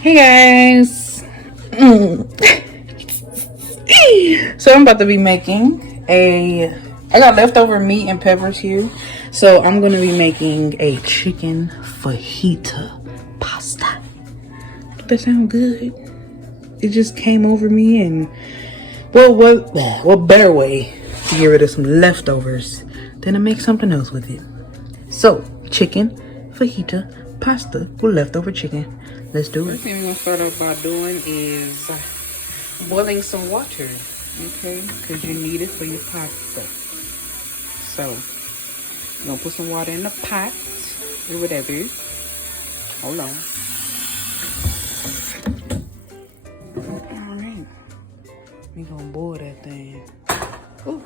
Hey guys. So I'm about to be making I got leftover meat and peppers here. So I'm going to be making a chicken fajita pasta. That sound good. It just came over me, and what better way to get rid of some leftovers than to make something else with it. So, chicken fajita pasta with leftover chicken. Let's do it. First thing we're gonna start off by doing is boiling some water, okay? Because you need it for your pasta. So, you're gonna put some water in the pot or whatever. Hold on. Alright. We're gonna boil that thing. Ooh.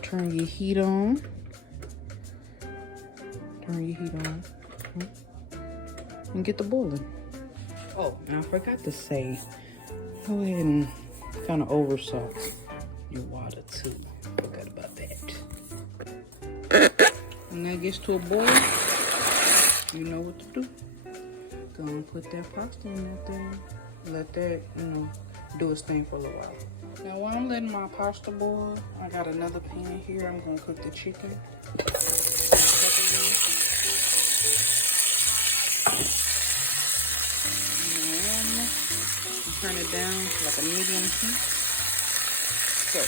Turn your heat on. And get the boiling. Oh, and I forgot to say, go ahead and kind of oversalt your water too. Forgot about that. When that gets to a boil, you know what to do. Go and put that pasta in that thing. Let that, do its thing for a little while. Now while I'm letting my pasta boil, I got another pan here. I'm gonna cook the chicken. Turn it down to like a medium heat. So,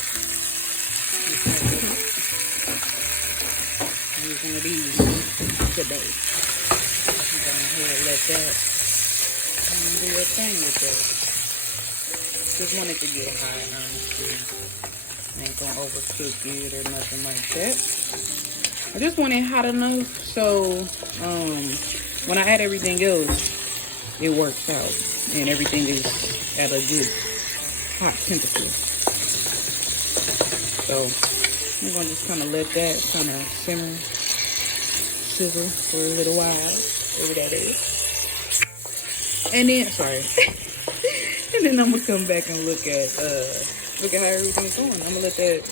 using of these today. I'm gonna let that do your thing with that. Just want it to get hot, honestly. Ain't gonna overcook it or nothing like that. I just want it hot enough so when I add everything else, it works out and everything is at a good hot temperature. So I'm gonna just kind of let that kind of sizzle for a little while, whatever that is. And then, and then I'm gonna come back and look at how everything's going. I'm gonna let that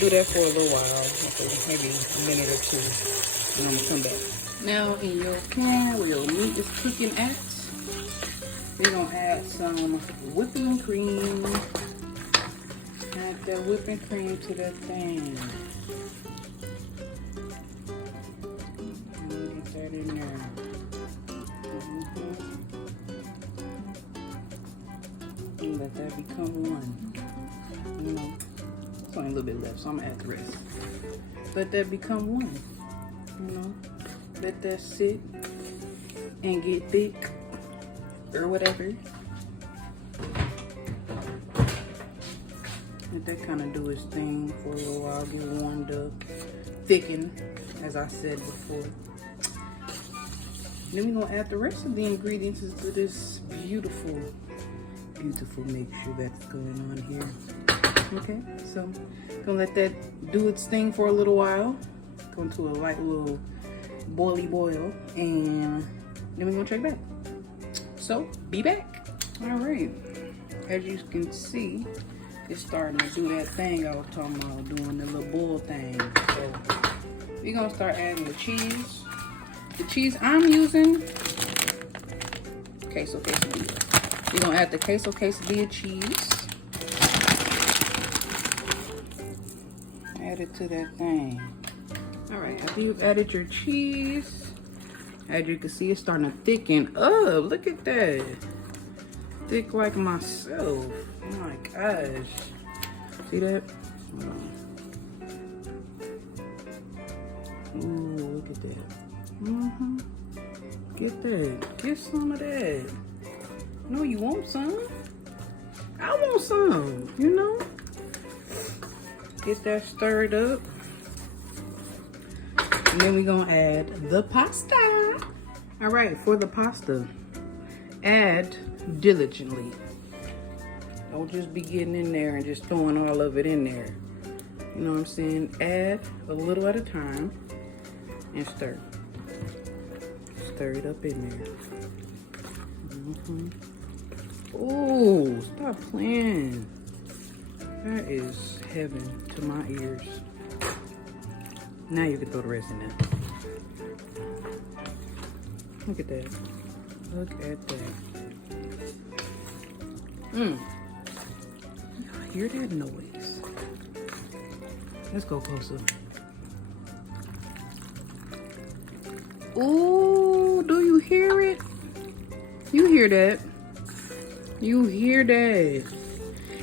do that for a little while, maybe a minute or two, and I'm gonna come back. Now in your pan where your meat is cooking at, we're gonna add some whipping cream. Add that whipping cream to that thing. Get that in there. And let that become one. It's only a little bit left, so I'm gonna add the rest. Let that become one. Let that sit and get thick or whatever. Let that kind of do its thing for a little while, get warmed up, thicken, as I said before. Then we're gonna add the rest of the ingredients to this beautiful mixture that's going on here. Okay, so gonna let that do its thing for a little while. Go into a light little boil, and then we're gonna check back. So be back. All right, as you can see, it's starting to do that thing I was talking about, doing the little boil thing. So we're gonna start adding the cheese. The cheese I'm using, queso quesadilla. We're gonna add the queso quesadilla cheese. Add it to that thing. All right, after you've added your cheese, as you can see, it's starting to thicken up. Look at that. Thick like myself. Oh my gosh. See that? Ooh, look at that. Get that. Get some of that. No, you want some? I want some, Get that stirred up. And then we're gonna add the pasta. All right, for the pasta, add diligently. Don't just be getting in there and just throwing all of it in there. You know what I'm saying? Add a little at a time and stir. Stir it up in there. Ooh, stop playing. That is heaven to my ears. Now you can throw the rest in there. Look at that. Look at that. Y'all hear that noise? Let's go closer. Ooh, do you hear it? You hear that? You hear that?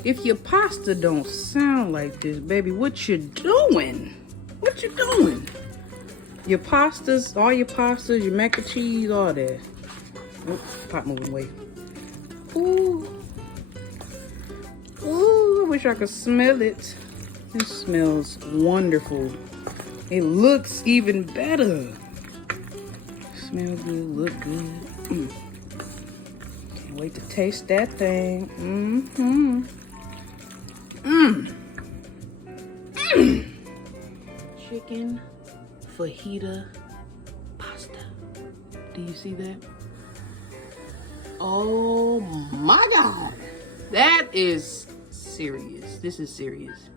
If your pasta don't sound like this, baby, what you doing? What you doing? Your pastas, all your pastas, your mac and cheese, all that. Oops, pot moving away. Ooh. Ooh, I wish I could smell it. It smells wonderful. It looks even better. Smell good, look good. Can't wait to taste that thing. Chicken fajita pasta. Do you see that? Oh my God. That is serious. This is serious.